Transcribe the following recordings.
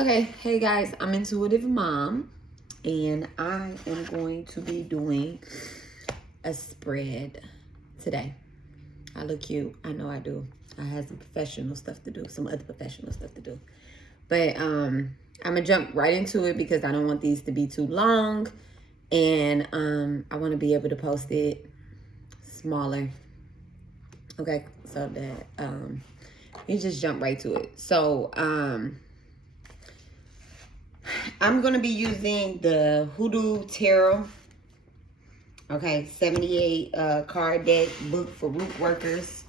Okay, hey guys, I'm Intuitive Mom, and I am going to be doing a spread today. I look cute. I know I do. I have some professional stuff to do, some other professional stuff to do. But I'm gonna jump right into it because I don't want these to be too long, and I want to be able to post it smaller. Okay, so that you just jump right to it. So I'm going to be using the Hoodoo Tarot, 78 card deck book for root workers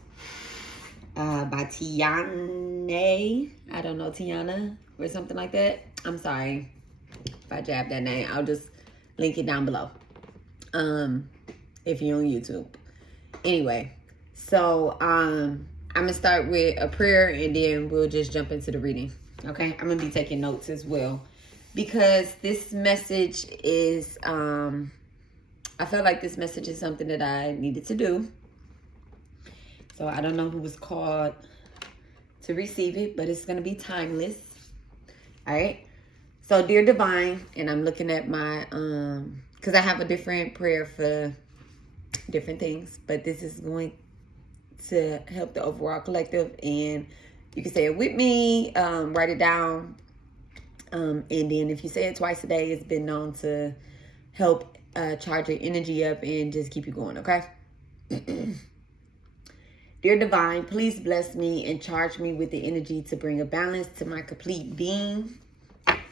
by Tayannah. I don't know, Tayannah or something like that. I'm sorry if I jab that name. I'll just link it down below if you're on YouTube. Anyway, so I'm going to start with a prayer and then we'll just jump into the reading. Okay, I'm going to be taking notes as well, because this message is, I felt like this message is something that I needed to do. So I don't know who was called to receive it, but it's going to be timeless. All right. So dear divine, and I'm looking at my, because I have a different prayer for different things, but this is going to help the overall collective, and you can say it with me, write it down. And then if you say it twice a day, it's been known to help charge your energy up and just keep you going, okay? Dear divine, please bless me and charge me with the energy to bring a balance to my complete being,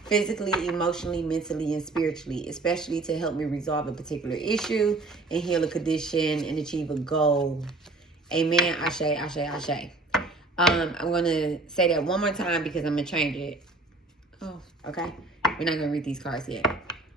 physically, emotionally, mentally, and spiritually, especially to help me resolve a particular issue and heal a condition and achieve a goal. Amen. Ashe, ashe, ashe. I'm going to say that one more time because I'm going to change it. Oh, okay. We're not going to read these cards yet.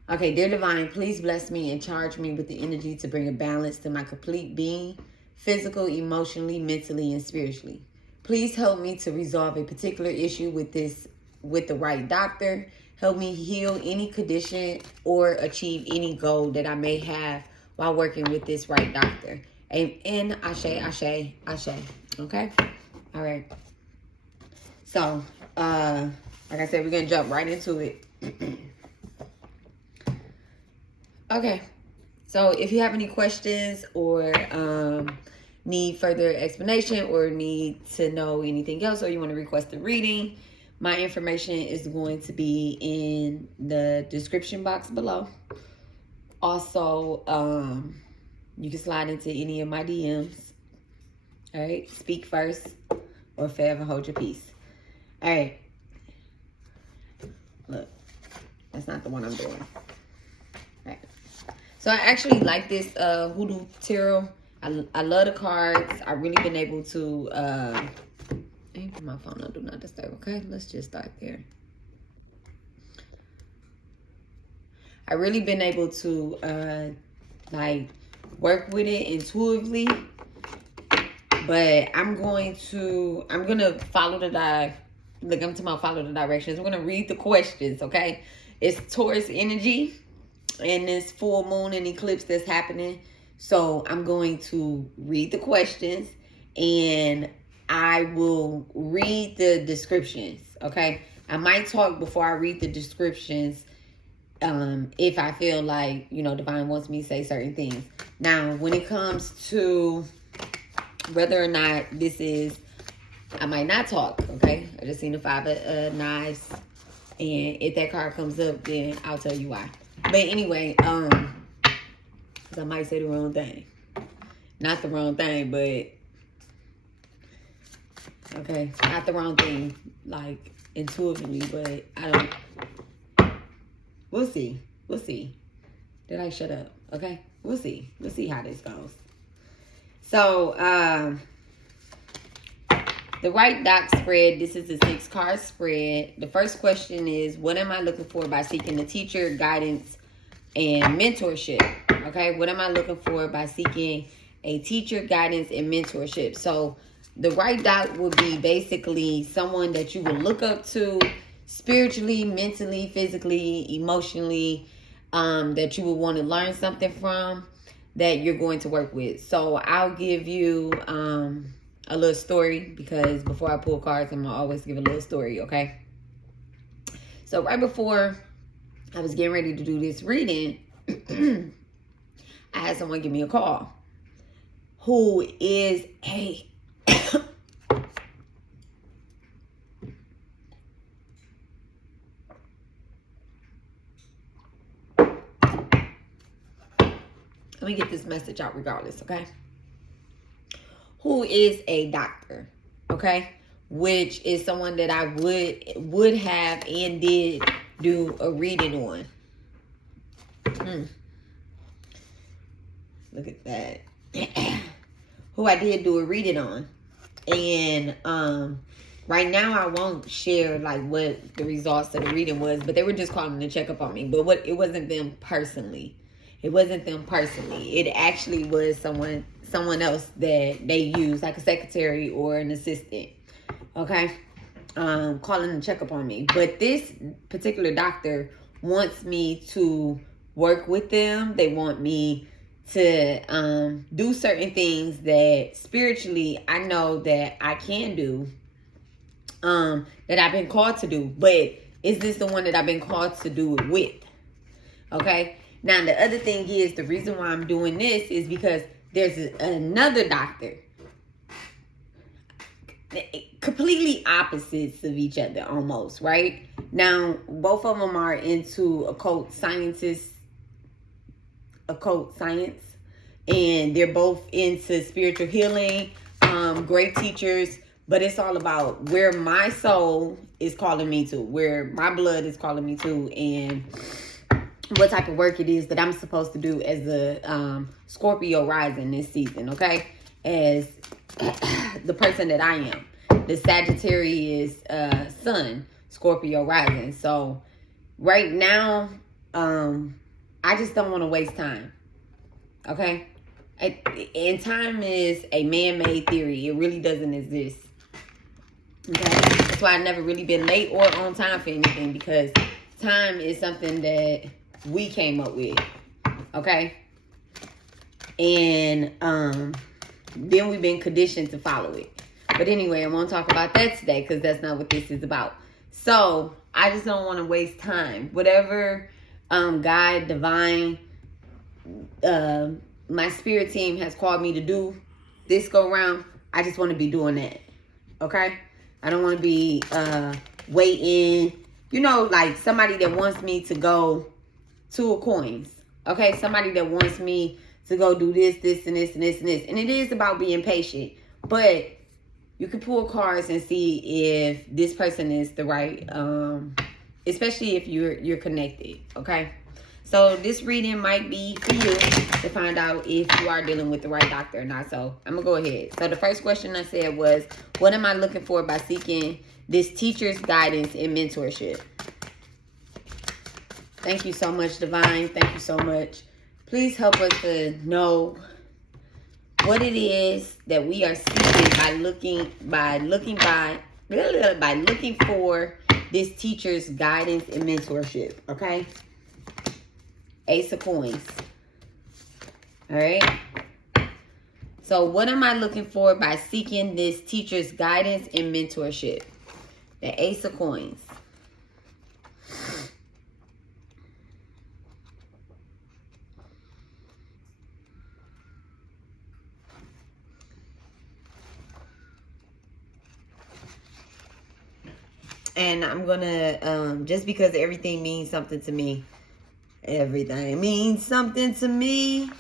Okay, dear divine, please bless me and charge me with the energy to bring a balance to my complete being, physical, emotionally, mentally, and spiritually. Please help me to resolve a particular issue with the right doctor. Help me heal any condition or achieve any goal that I may have while working with this right doctor. Amen. Ashe, ashe, ashe. Okay? All right. So, like I said, we're going to jump right into it. Okay. So if you have any questions or need further explanation or need to know anything else, or you want to request a reading, my information is going to be in the description box below. Also, you can slide into any of my DMs. All right. Speak first or forever hold your peace. All right. Look, that's not the one I'm doing. Right. So I actually like this Hoodoo Tarot. I love the cards. I've really been able to I ain't put my phone on do not disturb. Okay, let's just start there. I really been able to like work with it intuitively, but I'm gonna follow the Look, I'm talking about follow the directions. We're going to read the questions, okay? It's Taurus energy and this full moon and eclipse that's happening. So I'm going to read the questions and I will read the descriptions, okay? I might talk before I read the descriptions if I feel like, divine wants me to say certain things. Now, when it comes to whether or not this is, I might not talk, okay? I just seen the 5 of knives, and if that card comes up, then I'll tell you why. But anyway, because I might say the wrong thing. Not the wrong thing, but okay, not the wrong thing, like intuitively, but I don't. We'll see. We'll see. Did I shut up? Okay, we'll see. We'll see how this goes. So, the right doc spread, this is a 6-card spread. The first question is, what am I looking for by seeking a teacher, guidance, and mentorship? Okay, what am I looking for by seeking a teacher, guidance, and mentorship? So the right doc would be basically someone that you will look up to spiritually, mentally, physically, emotionally, that you would want to learn something from, that you're going to work with. So I'll give you a little story, because before I pull cards, I'm gonna always give a little story, okay? So right before I was getting ready to do this reading, I had someone give me a call who is a let me get this message out regardless, okay? Who is a doctor, okay? Which is someone that I would have and did do a reading on. Look at that. Who I did do a reading on. And right now I won't share like what the results of the reading was, but they were just calling to check up on me. But it wasn't them personally. It wasn't them personally. It actually was someone else that they use, like a secretary or an assistant. Okay? Calling to check up on me. But this particular doctor wants me to work with them. They want me to do certain things that spiritually I know that I can do, that I've been called to do. But is this the one that I've been called to do it with? Okay? Now, the other thing is, the reason why I'm doing this is because there's another doctor. Completely opposites of each other, almost, right? Now, both of them are into occult science, and they're both into spiritual healing, great teachers, but it's all about where my soul is calling me to, where my blood is calling me to, and what type of work it is that I'm supposed to do as a Scorpio rising this season, okay? As the person that I am. The Sagittarius sun, Scorpio rising. So right now, I just don't want to waste time, okay? And time is a man-made theory. It really doesn't exist, okay? That's why I've never really been late or on time for anything, because time is something that we came up with, okay? And then we've been conditioned to follow it. But anyway, I won't talk about that today, because that's not what this is about. So I just don't want to waste time. Whatever God, divine, my spirit team has called me to do this go round, I just want to be doing that, okay? I don't want to be waiting, you know, like somebody that wants me to go to a coins, okay? Somebody that wants me to go do this, this, and this, and this, and this. And it is about being patient, but you can pull cards and see if this person is the right, especially if you're connected, okay? So this reading might be for you to find out if you are dealing with the right doctor or not. So I'm gonna go ahead. So the first question I said was, what am I looking for by seeking this teacher's guidance and mentorship? Thank you so much, Divine. Thank you so much. Please help us to know what it is that we are seeking by looking for this teacher's guidance and mentorship. Okay. Ace of Coins. All right. So what am I looking for by seeking this teacher's guidance and mentorship? The Ace of Coins. And I'm gonna, just because everything means something to me, everything means something to me,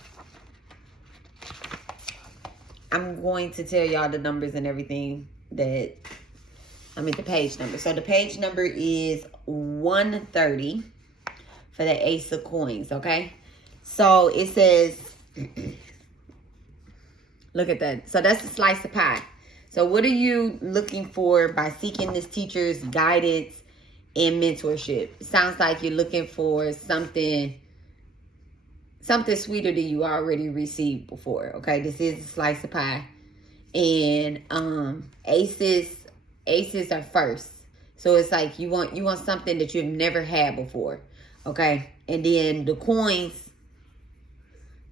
I'm going to tell y'all the numbers and everything that, the page number. So the page number is 130 for the Ace of Coins, okay? So it says, look at that. So that's a slice of pie. So what are you looking for by seeking this teacher's guidance and mentorship? It sounds like you're looking for something sweeter than you already received before. Okay, this is a slice of pie. And aces are first. So it's like you want something that you've never had before. Okay? And then the coins,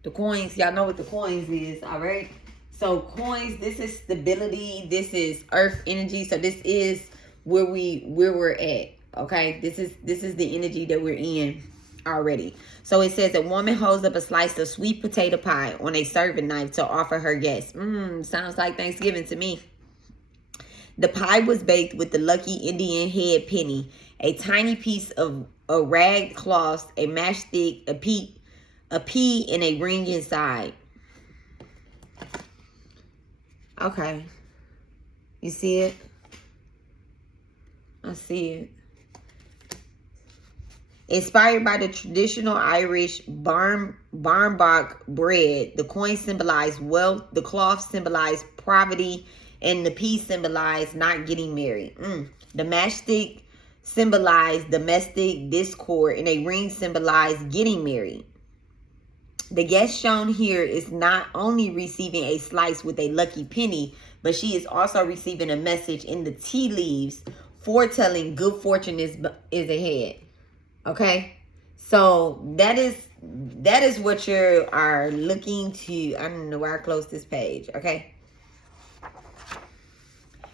y'all know what the coins is, all right? So coins, this is stability. This is earth energy. So this is where we're at. Okay, this is the energy that we're in already. So it says a woman holds up a slice of sweet potato pie on a serving knife to offer her guests. Sounds like Thanksgiving to me. The pie was baked with the lucky Indian head penny, a tiny piece of a rag cloth, a matchstick, a pea, and a ring inside. Okay. You see it? I see it. Inspired by the traditional Irish barnbach bread, the coin symbolized wealth, the cloth symbolized poverty, and the pea symbolized not getting married. The matchstick symbolized domestic discord, and a ring symbolized getting married. The guest shown here is not only receiving a slice with a lucky penny, but she is also receiving a message in the tea leaves foretelling good fortune is ahead. Okay, so that is what you are looking to. I don't know where I closed this page. Okay,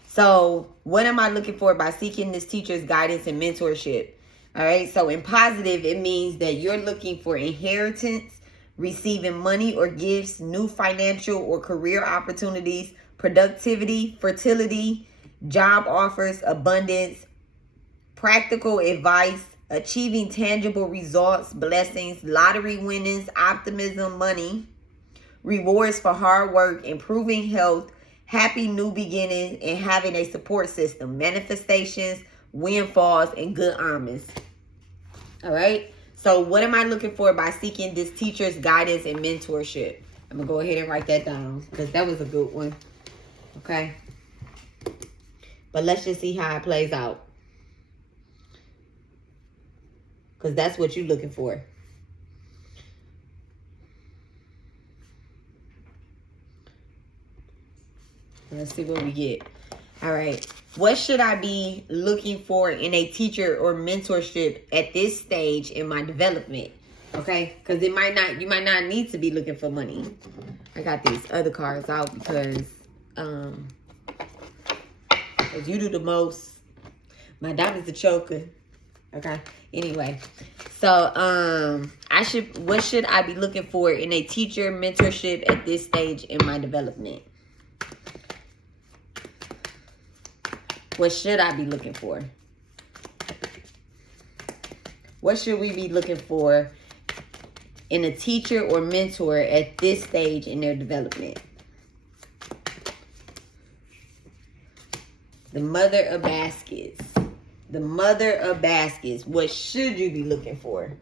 so what am I looking for by seeking this teacher's guidance and mentorship? All right, so in positive, it means that you're looking for inheritance, receiving money or gifts, new financial or career opportunities, productivity, fertility, job offers, abundance, practical advice, achieving tangible results, blessings, lottery winnings, optimism, money, rewards for hard work, improving health, happy new beginnings, and having a support system, manifestations, windfalls, and good omens. All right. So what am I looking for by seeking this teacher's guidance and mentorship? I'm going to go ahead and write that down because that was a good one. Okay. But let's just see how it plays out. Because that's what you're looking for. Let's see what we get. All right. What should I be looking for in a teacher or mentorship at this stage in my development? Okay. Because you might not need to be looking for money. I got these other cards out because you do the most. My diamond's the choker. Okay. Anyway, so what should I be looking for in a teacher mentorship at this stage in my development? What should I be looking for? What should we be looking for in a teacher or mentor at this stage in their development? The Mother of Baskets. The Mother of Baskets. What should you be looking for?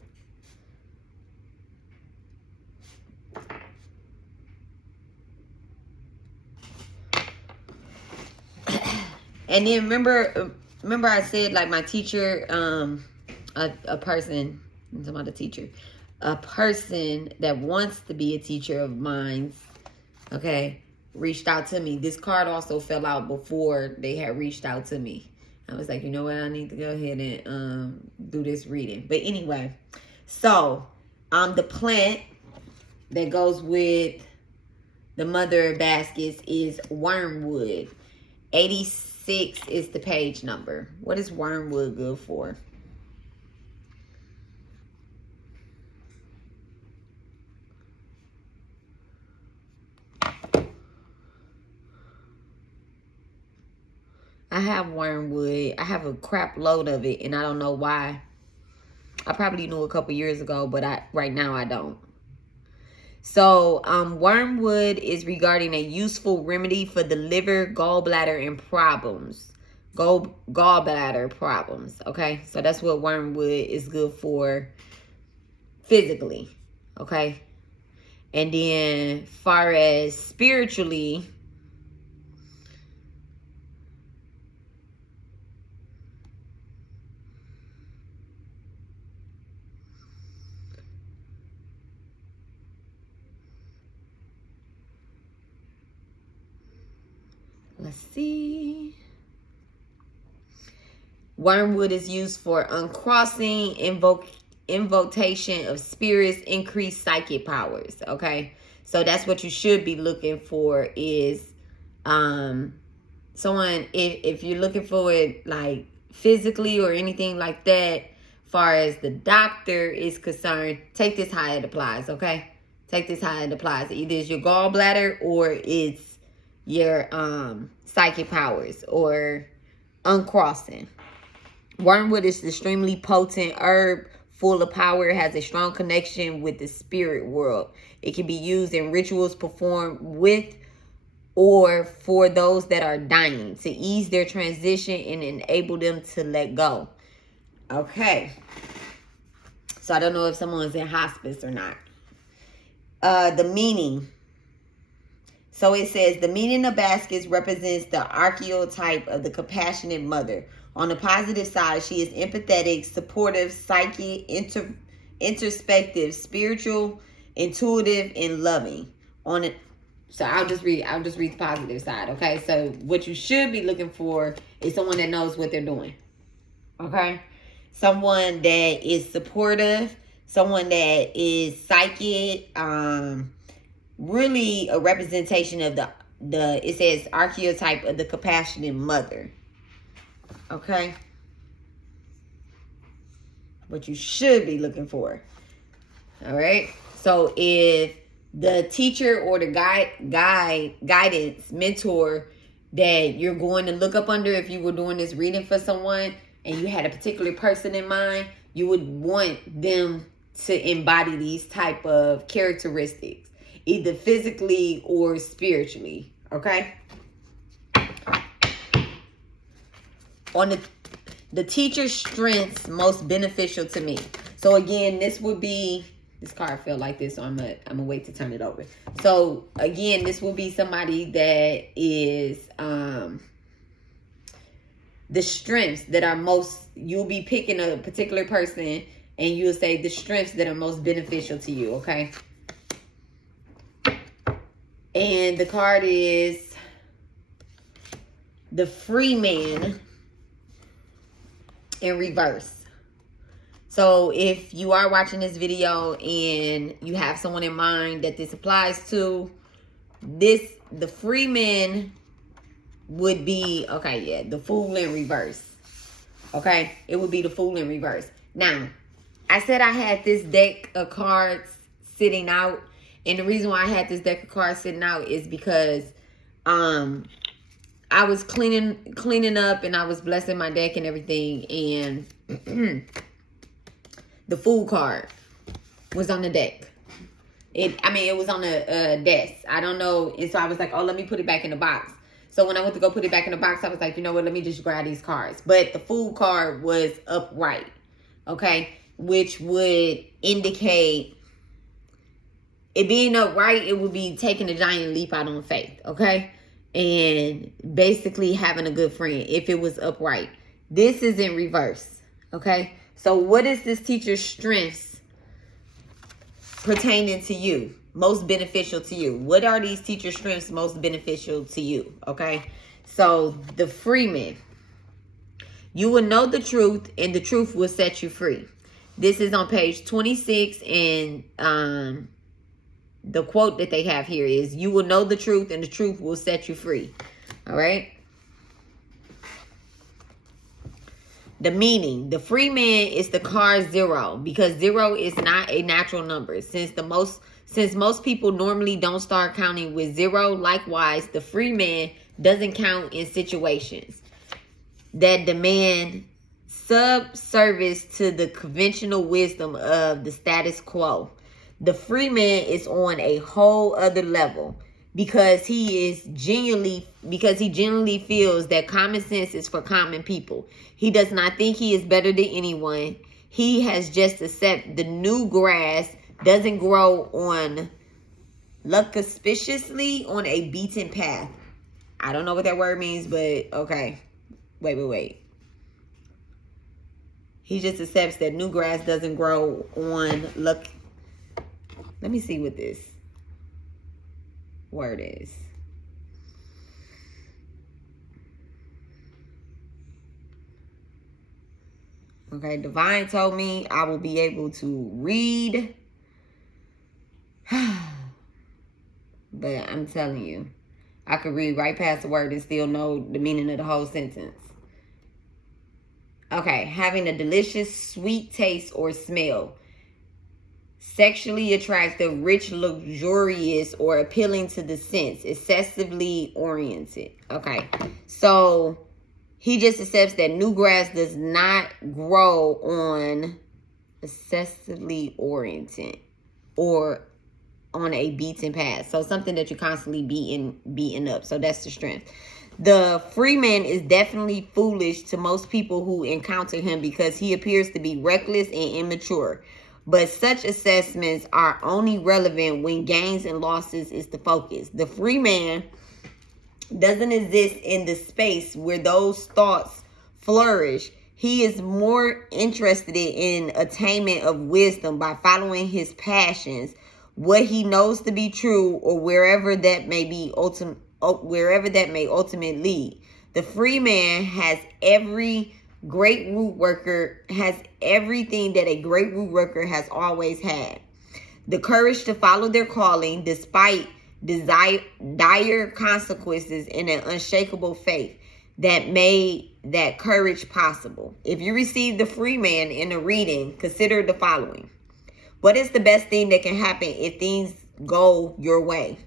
And then remember I said like my teacher, a person, I'm talking about a teacher, a person that wants to be a teacher of mine, okay, reached out to me. This card also fell out before they had reached out to me. I was like, you know what, I need to go ahead and do this reading. But anyway, so the plant that goes with the Mother of Baskets is wormwood. 86 is the page number. What is wormwood good for? I have wormwood. I have a crap load of it, and I don't know why. I probably knew a couple years ago, but right now I don't. So, wormwood is regarding a useful remedy for the liver, gallbladder, and problems. Gallbladder problems, okay? So that's what wormwood is good for physically, okay? And then, far as spiritually, let's see. Wormwood is used for uncrossing, invocation of spirits, increased psychic powers. Okay, so that's what you should be looking for is someone if you're looking for it like physically or anything like that, far as the doctor is concerned, take this how it applies, okay? Take this how it applies. Either it's your gallbladder or it's your psychic powers or uncrossing. Wormwood is an extremely potent herb full of power. It has a strong connection with the spirit world. It can be used in rituals performed with or for those that are dying to ease their transition and enable them to let go. Okay. So I don't know if someone's in hospice or not. The meaning. So it says, the meaning of baskets represents the archetype of the compassionate mother. On the positive side, she is empathetic, supportive, psychic, introspective, spiritual, intuitive, and loving. So I'll just read the positive side, okay? So what you should be looking for is someone that knows what they're doing, okay? Someone that is supportive, someone that is psychic, really a representation of it says archetype of the compassionate mother, okay? What you should be looking for, all right? So if the teacher or the guidance mentor that you're going to look up under, if you were doing this reading for someone and you had a particular person in mind, you would want them to embody these type of characteristics, either physically or spiritually, okay? On the teacher's strengths most beneficial to me. So again, this would be, this card felt like this, so I'm gonna wait to turn it over. So again, this will be somebody that is the strengths that are most, you'll be picking a particular person and you'll say the strengths that are most beneficial to you, okay? And the card is the free man in reverse. So if you are watching this video and you have someone in mind that this applies to, the free man would be, okay, yeah, the fool in reverse. Okay, it would be the fool in reverse. Now, I said I had this deck of cards sitting out, and the reason why I had this deck of cards sitting out is because I was cleaning up and I was blessing my deck and everything, and the Fool card was on the deck. It was on the desk. I don't know. And so I was like, oh, let me put it back in the box. So when I went to go put it back in the box, I was like, you know what? Let me just grab these cards. But the Fool card was upright, okay? Which would indicate it being upright, it would be taking a giant leap out on faith, okay? And basically having a good friend if it was upright. This is in reverse, okay? So what is this teacher's strengths pertaining to you, most beneficial to you? What are these teacher strengths most beneficial to you, okay? So the freeman, you will know the truth and the truth will set you free. This is on page 26, and the quote that they have here is, you will know the truth and the truth will set you free, all right? The meaning, the free man is the card 0, because 0 is not a natural number. Since most people normally don't start counting with 0, likewise, the free man doesn't count in situations that demand subservice to the conventional wisdom of the status quo. The free man is on a whole other level because he genuinely feels that common sense is for common people. He does not think he is better than anyone. He has just accepted the new grass doesn't grow on luxuriously on a beaten path. I don't know what that word means, but okay. Wait. He just accepts that new grass doesn't grow on luck. Let me see what this word is. Okay, Divine told me I will be able to read. But I'm telling you, I could read right past the word and still know the meaning of the whole sentence. Okay, having a delicious sweet taste or smell. Sexually attractive, rich, luxurious, or appealing to the sense. Excessively oriented. Okay, so he just accepts that new grass does not grow on excessively oriented or on a beaten path. So something that you're constantly beating up. So that's the strength. The free man is definitely foolish to most people who encounter him because he appears to be reckless and immature. But such assessments are only relevant when gains and losses is the focus. The free man doesn't exist in the space where those thoughts flourish. He is more interested in attainment of wisdom by following his passions, what he knows to be true, or wherever that may ultimately lead. The free man has everything that a great root worker has always had. The courage to follow their calling despite dire consequences, and an unshakable faith that made that courage possible. If you receive the free man in a reading, consider the following. What is the best thing that can happen if things go your way?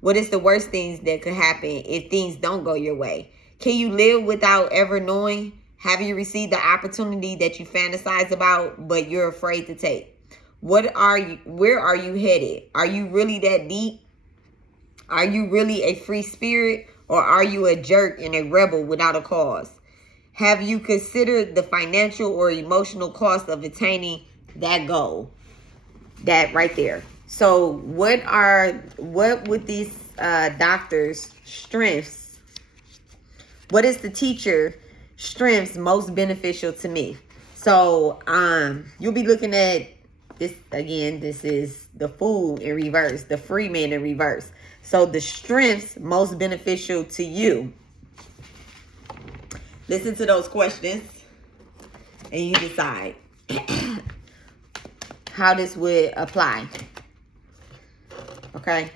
What is the worst things that could happen if things don't go your way? Can you live without ever knowing? Have you received the opportunity that you fantasize about, but you're afraid to take? Where are you headed? Are you really that deep? Are you really a free spirit, or are you a jerk and a rebel without a cause? Have you considered the financial or emotional cost of attaining that goal? That right there. So what would these doctors' strengths? What is the teacher strengths most beneficial to me? So you'll be looking at this again. This is the Fool in reverse, the free man in reverse. So the strengths most beneficial to you. Listen to those questions and you decide how this would apply. Okay,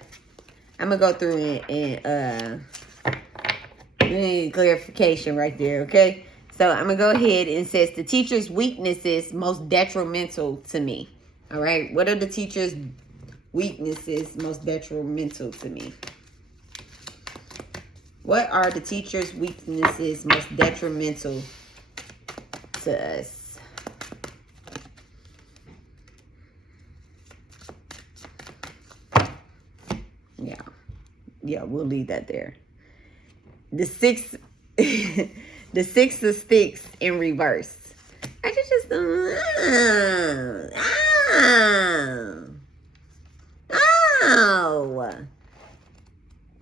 I'm gonna go through it and clarification right there. Okay, so I'm gonna go ahead and says the teacher's weaknesses most detrimental to me. All right, what are the teacher's weaknesses most detrimental to me? What are the teacher's weaknesses most detrimental to us? Yeah, we'll leave that there. The six of sticks in reverse. I just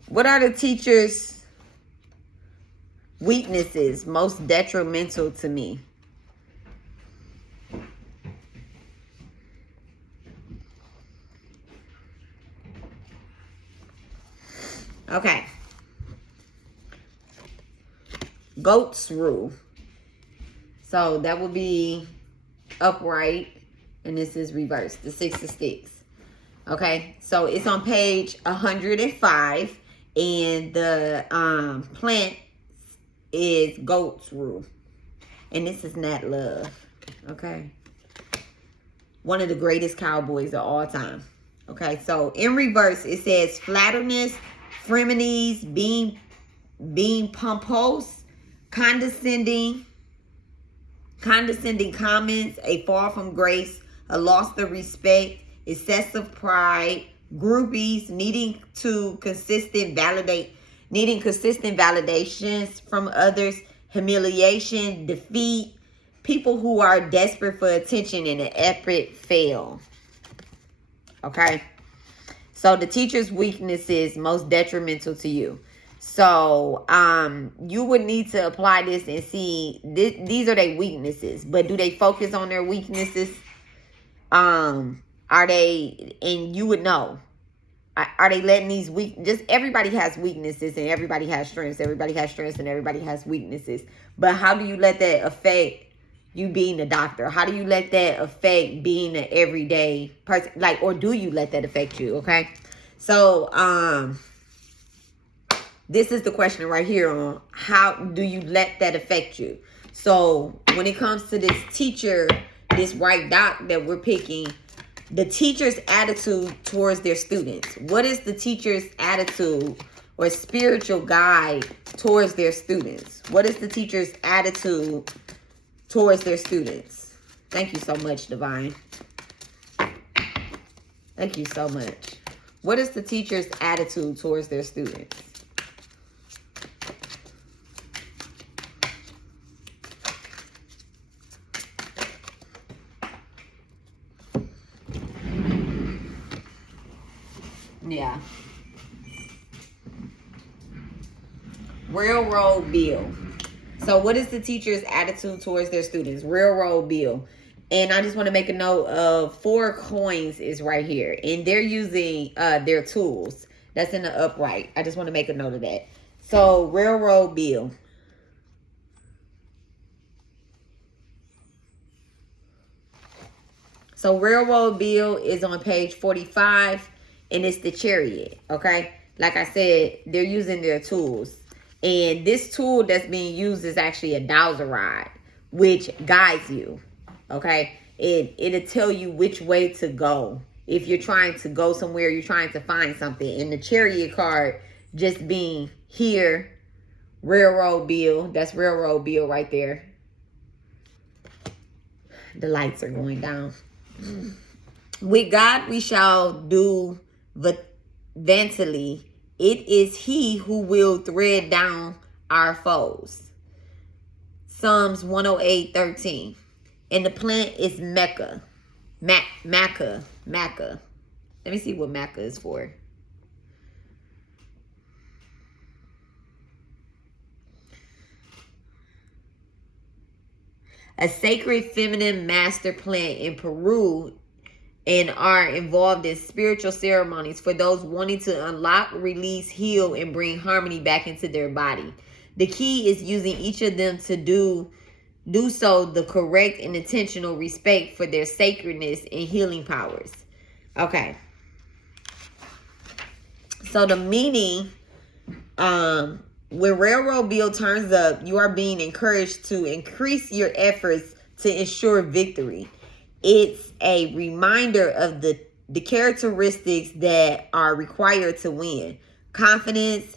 What are the teacher's weaknesses most detrimental to me? Okay. Goat's rule. So that would be upright, and this is reverse, the 6 of sticks. Okay, so it's on page 105, and the plant is goat's rule, and this is Nat Love. Okay, one of the greatest cowboys of all time. Okay, so in reverse it says flatterness, frenemies, being pompous, condescending comments, a fall from grace, a loss of respect, excessive pride, groupies, needing consistent validations from others, humiliation, defeat, people who are desperate for attention, and an epic fail. Okay, so the teacher's weaknesses most detrimental to you. So you would need to apply this and see these are their weaknesses, but do they focus on their weaknesses? Are they, and you would know, are they letting these just everybody has weaknesses and everybody has strengths. Everybody has strengths and everybody has weaknesses. But how do you let that affect you being a doctor? How do you let that affect being an everyday person? Like, or do you let that affect you? Okay. So, this is the question right here on how do you let that affect you? So when it comes to this teacher, this white dot that we're picking, the teacher's attitude towards their students. What is the teacher's attitude or spiritual guide towards their students? What is the teacher's attitude towards their students? Thank you so much, Divine. Thank you so much. What is the teacher's attitude towards their students? Yeah. Railroad bill. So what is the teacher's attitude towards their students? Railroad bill. And I just want to make a note of 4 coins is right here. And they're using their tools. That's in the upright. I just want to make a note of that. So railroad bill. So railroad bill is on page 45. And it's the Chariot, okay? Like I said, they're using their tools. And this tool that's being used is actually a dowser rod, which guides you, okay? It'll tell you which way to go. If you're trying to go somewhere, you're trying to find something. And the Chariot card just being here, railroad bill. That's railroad bill right there. The lights are going down. With God we shall do valiantly. It is he who will tread down our foes. Psalms 108:13. And the plant is Mecca. Makkah. Let me see what Makkah is for. A sacred feminine master plant in Peru, and are involved in spiritual ceremonies for those wanting to unlock, release, heal, and bring harmony back into their body. The key is using each of them to do so the correct and intentional respect for their sacredness and healing powers. Okay. So the meaning, when railroad bill turns up, you are being encouraged to increase your efforts to ensure victory. It's a reminder of the characteristics that are required to win. Confidence,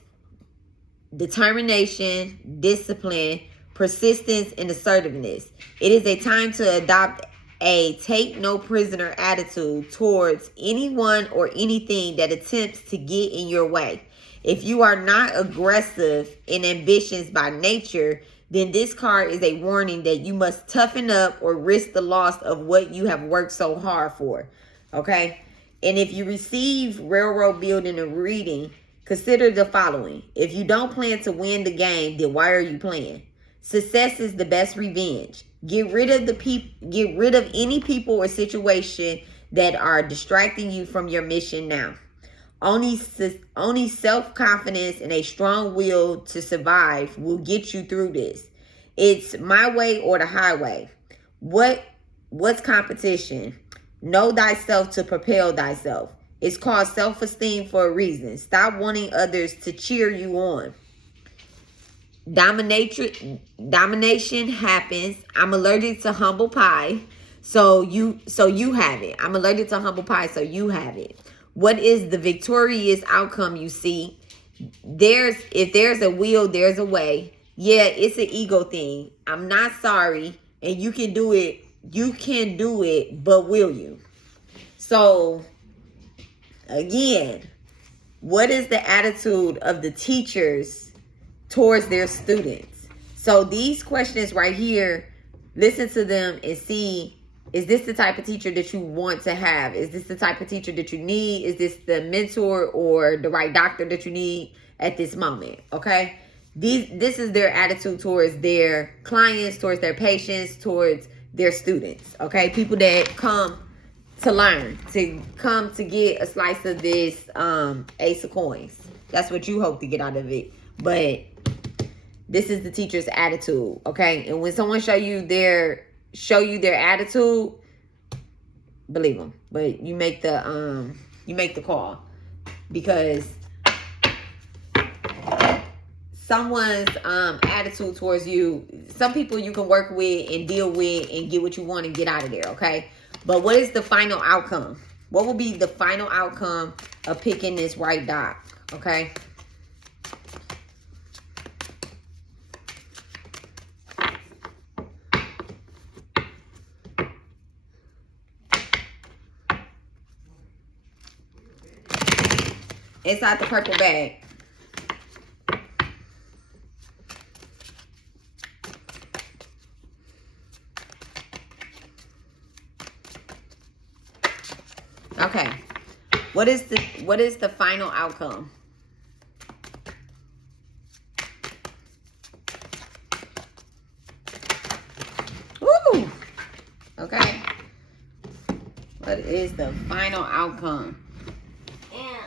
determination, discipline, persistence, and assertiveness. It is a time to adopt a take no prisoner attitude towards anyone or anything that attempts to get in your way. If you are not aggressive and ambitious by nature, then this card is a warning that you must toughen up or risk the loss of what you have worked so hard for. Okay? And if you receive railroad bill in a reading, consider the following. If you don't plan to win the game, then why are you playing? Success is the best revenge. Get rid of any people or situation that are distracting you from your mission now. Only self-confidence and a strong will to survive will get you through this. It's my way or the highway. What's competition? Know thyself to propel thyself. It's called self-esteem for a reason. Stop wanting others to cheer you on. Domination happens. I'm allergic to humble pie. So you have it. I'm allergic to humble pie, so you have it. What is the victorious outcome you see? If there's a will, there's a way. Yeah, it's an ego thing. I'm not sorry, and you can do it. You can do it, but will you? So, again, what is the attitude of the teachers towards their students? So these questions right here, listen to them and see, is this the type of teacher that you want to have? Is this the type of teacher that you need? Is this the mentor or the right doctor that you need at this moment? Okay? This is their attitude towards their clients, towards their patients, towards their students. Okay? People that come to learn, to come to get a slice of this Ace of Coins. That's what you hope to get out of it. But this is the teacher's attitude. Okay? And when someone show you their attitude, believe them. But you make the call, because someone's attitude towards you. Some people you can work with and deal with and get what you want and get out of there, okay? But what is the final outcome? What will be the final outcome of picking this right dot, okay? Inside the purple bag. Okay. What is the final outcome? Woo! Okay. What is the final outcome? And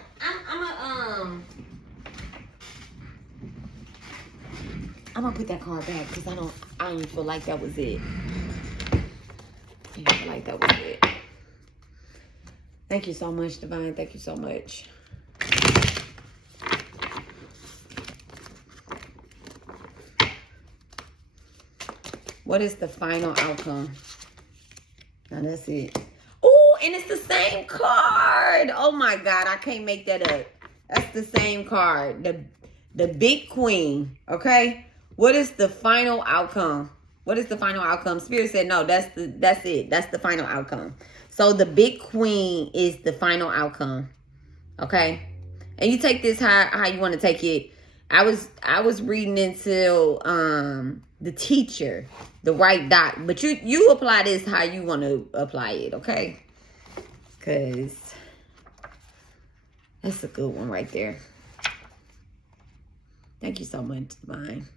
I'm gonna put that card back because I don't even feel like that was it. I don't feel like that was it. Thank you so much, Divine. Thank you so much. What is the final outcome? Now that's it. Oh, and it's the same card. Oh my God, I can't make that up. That's the same card. The big queen. Okay. What is the final outcome? What is the final outcome? Spirit said no. That's it. That's the final outcome. So the big queen is the final outcome. Okay. And you take this how you want to take it. I was reading until the teacher, the right dot. But you apply this how you want to apply it, okay? Because that's a good one right there. Thank you so much, Divine.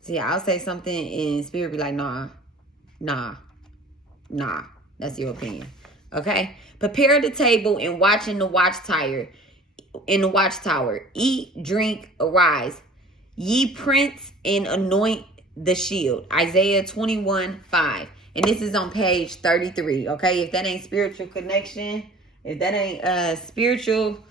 See, I'll say something and Spirit be like, nah. That's your opinion. Okay? Prepare the table and watch in the watchtower. Eat, drink, arise. Ye prince and anoint the shield. Isaiah 21:5. And this is on page 33. Okay? If that ain't spiritual connection, if that ain't spiritual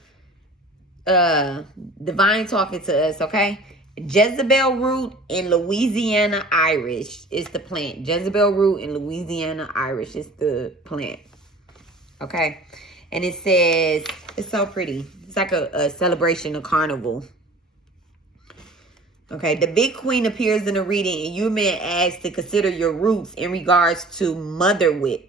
divine talking to us, okay? Jezebel root in Louisiana Irish is the plant. Jezebel root in Louisiana Irish is the plant. Okay? And it says, it's so pretty. It's like a celebration, a carnival. Okay, the big queen appears in the reading and you're being asked to consider your roots in regards to motherhood.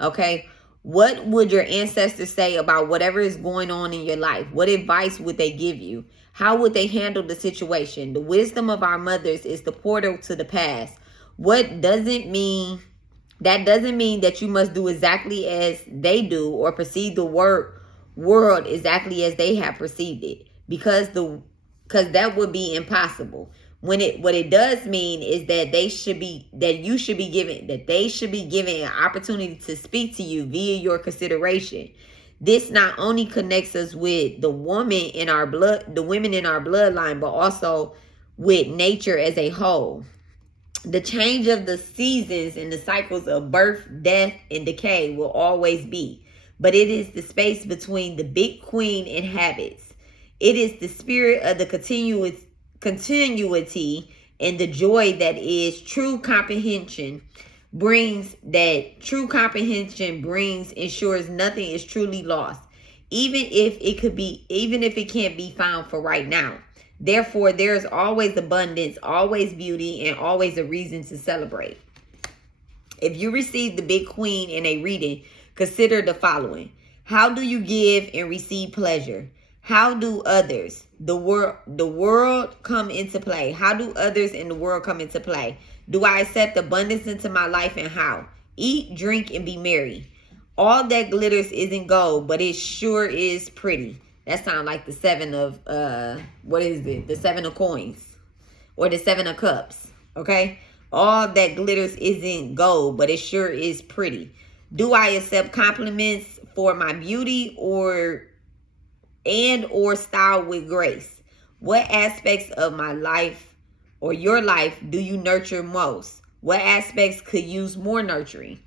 Okay? What would your ancestors say about whatever is going on in your life? What advice would they give you? How would they handle the situation? The wisdom of our mothers is the portal to the past. That doesn't mean that you must do exactly as they do or perceive the world exactly as they have perceived it. Because that would be impossible. What it does mean is that they should be given an opportunity to speak to you via your consideration. This not only connects us with the women in our bloodline, but also with nature as a whole. The change of the seasons and the cycles of birth, death, and decay will always be. But it is the space between the big queen and habits. It is the spirit of the continuity and the joy that is true comprehension ensures nothing is truly lost, even if it can't be found for right now. Therefore, there's always abundance, always beauty, and always a reason to celebrate. If you receive the big queen in a reading, consider the following. How do you give and receive pleasure? How do others, the world come into play? How do others in the world come into play? Do I accept abundance into my life and how? Eat, drink, and be merry. All that glitters isn't gold, but it sure is pretty. That sounds like the seven of, the seven of coins or the seven of cups, okay? All that glitters isn't gold, but it sure is pretty. Do I accept compliments for my beauty or style with grace? What aspects of my life or your life do you nurture most? What aspects could use more nurturing?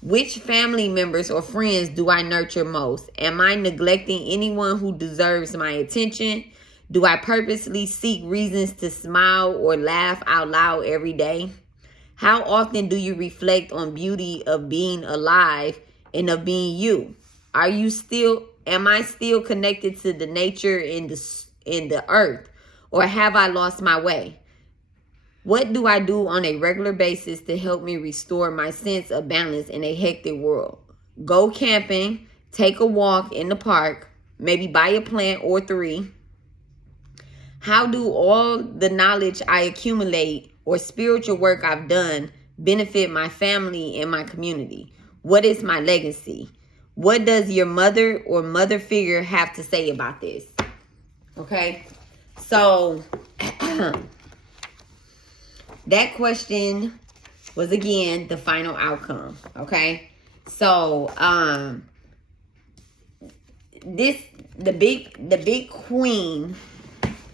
Which family members or friends do I nurture most? Am I neglecting anyone who deserves my attention? Do I purposely seek reasons to smile or laugh out loud every day? How often do you reflect on beauty of being alive and of being you? Am I still connected to the nature in the earth, or have I lost my way? What do I do on a regular basis to help me restore my sense of balance in a hectic world? Go camping, take a walk in the park, maybe buy a plant or 3. How do all the knowledge I accumulate or spiritual work I've done benefit my family and my community? What is my legacy? What does your mother or mother figure have to say about this? Okay, so that question was, again, the final outcome. Okay, so the big queen,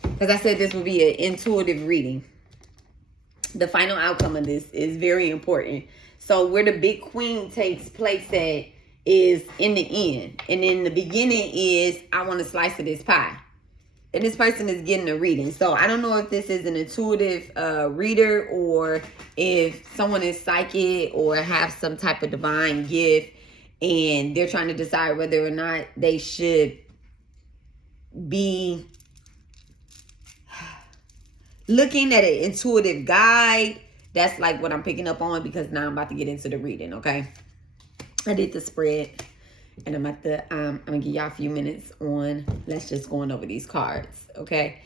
because I said this would be an intuitive reading. The final outcome of this is very important. So where the big queen takes place at is in the end. And in the beginning is, I want a slice of this pie. And this person is getting a reading. So I don't know if this is an intuitive reader, or if someone is psychic or have some type of divine gift and they're trying to decide whether or not they should be looking at an intuitive guide. That's like what I'm picking up on, because now I'm about to get into the reading, okay? I did the spread, and I'm gonna give y'all a few minutes on, let's just go on over these cards, okay?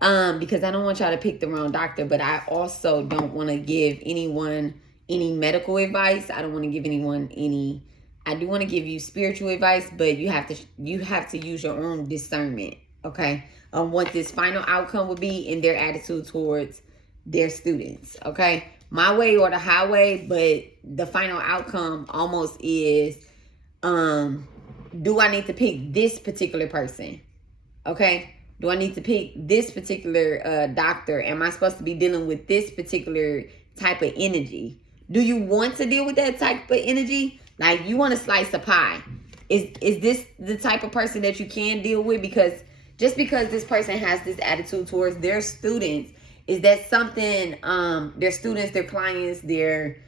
Because I don't want y'all to pick the wrong doctor, but I also don't want to give anyone any medical advice. I don't want to give anyone any, I do want to give you spiritual advice, but you have to use your own discernment, okay? What this final outcome would be in their attitude towards their students, okay? My way or the highway, but the final outcome almost is, do I need to pick this particular person? Okay? Do I need to pick this particular doctor? Am I supposed to be dealing with this particular type of energy? Do you want to deal with that type of energy? Like, you want to slice a pie. Is this the type of person that you can deal with? Because just because this person has this attitude towards their students, is that something, their students, their clients, their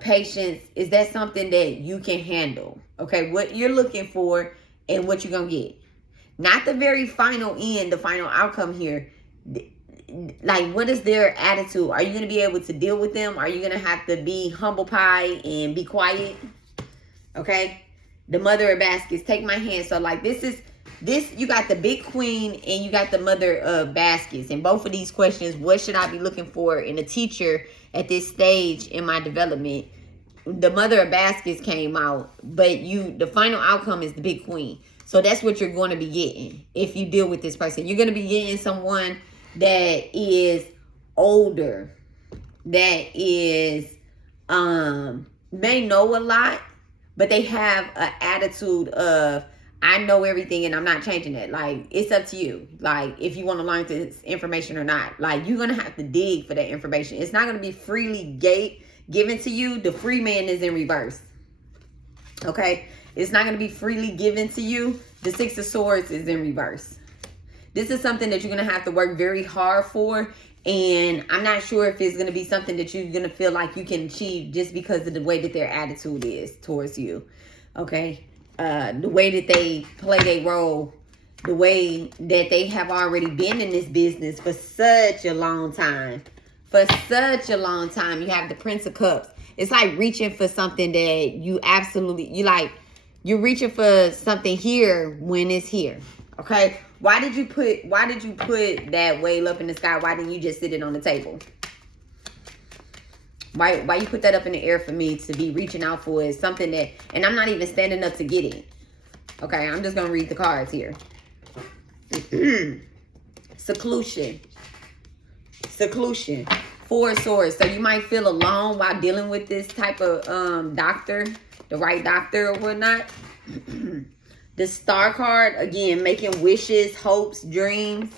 patients, is that something that you can handle? Okay, what you're looking for and what you're going to get. Not the very final end, the final outcome here. Like, what is their attitude? Are you going to be able to deal with them? Are you going to have to be humble pie and be quiet? Okay, the mother of baskets, take my hand. So like, this, you got the big queen and you got the mother of baskets. And both of these questions, what should I be looking for in a teacher at this stage in my development? The mother of baskets came out, but the final outcome is the big queen. So that's what you're going to be getting if you deal with this person. You're going to be getting someone that is older, that is, may know a lot, but they have an attitude of, I know everything and I'm not changing it. Like, it's up to you. Like, if you want to learn this information or not. Like, you're going to have to dig for that information. It's not going to be freely given to you. The free man is in reverse. Okay? It's not going to be freely given to you. The Six of Swords is in reverse. This is something that you're going to have to work very hard for. And I'm not sure if it's going to be something that you're going to feel like you can achieve just because of the way that their attitude is towards you. Okay? The way that they play their role, the way that they have already been in this business for such a long time. For such a long time. You have the Prince of Cups. It's like reaching for something that you're reaching for something here when it's here. Okay? Why did you put that whale up in the sky? Why didn't you just sit it on the table? Why you put that up in the air for me to be reaching out for is something that, and I'm not even standing up to get it. Okay, I'm just going to read the cards here. Seclusion. Four of Swords. So you might feel alone while dealing with this type of doctor, the right doctor or whatnot. The Star card, again, making wishes, hopes, dreams.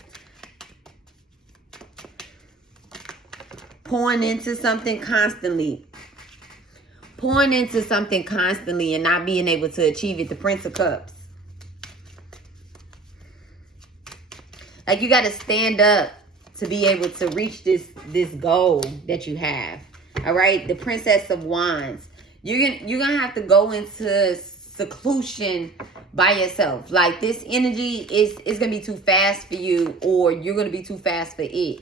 Pouring into something constantly. pouring into something constantly and not being able to achieve it. The Prince of Cups. Like, you got to stand up to be able to reach this goal that you have. All right? The Princess of Wands. You're gonna have to go into seclusion by yourself. Like, this energy is going to be too fast for you, or you're going to be too fast for it.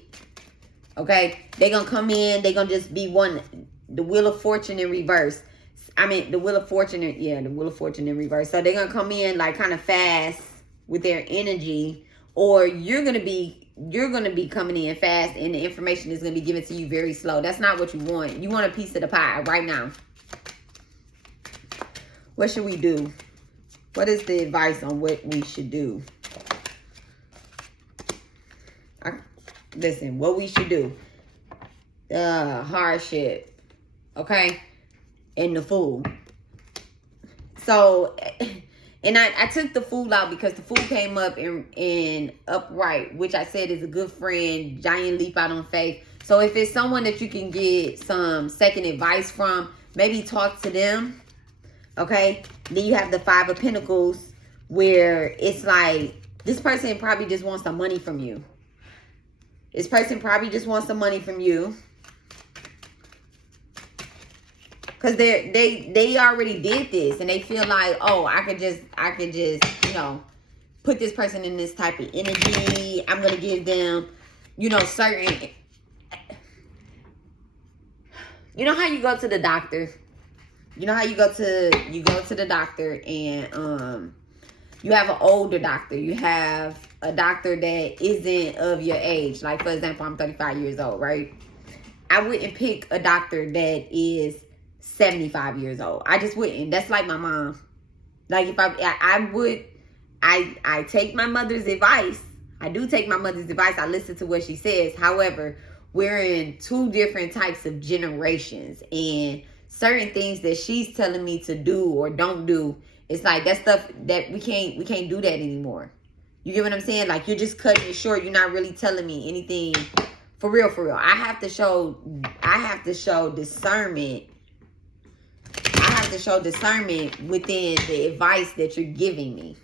Okay? They're going to come in. They're going to just be the Wheel of Fortune in reverse. I mean, the Wheel of Fortune, the Wheel of Fortune in reverse. So they're going to come in like kind of fast with their energy, or you're going to be coming in fast and the information is going to be given to you very slow. That's not what you want. You want a piece of the pie right now. What should we do? What is the advice on what we should do? Listen, what we should do. Hardship. Okay? And the Fool. So, and I took the Fool out because the Fool came up in upright, which I said is a good friend, giant leap out on faith. So if it's someone that you can get some second advice from, maybe talk to them. Okay, then you have the Five of Pentacles, where it's like this person probably just wants some money from you. This person probably just wants some money from you, because they already did this and they feel like, oh, I could just you know, put this person in this type of energy. I'm gonna give them, you know, certain. You know how you go to the doctor. You know how you go to the doctor and you have an older doctor. You have a doctor that isn't of your age. Like, for example, I'm 35 years old, right? I wouldn't pick a doctor that is 75 years old. I just wouldn't. That's like my mom. Like, if I take my mother's advice. I do take my mother's advice. I listen to what she says. However, we're in two different types of generations, and certain things that she's telling me to do or don't do, it's like that stuff that we can't do that anymore. You get what I'm saying? Like, you're just cutting it short. You're not really telling me anything for real. I have to show discernment. I have to show discernment within the advice that you're giving me.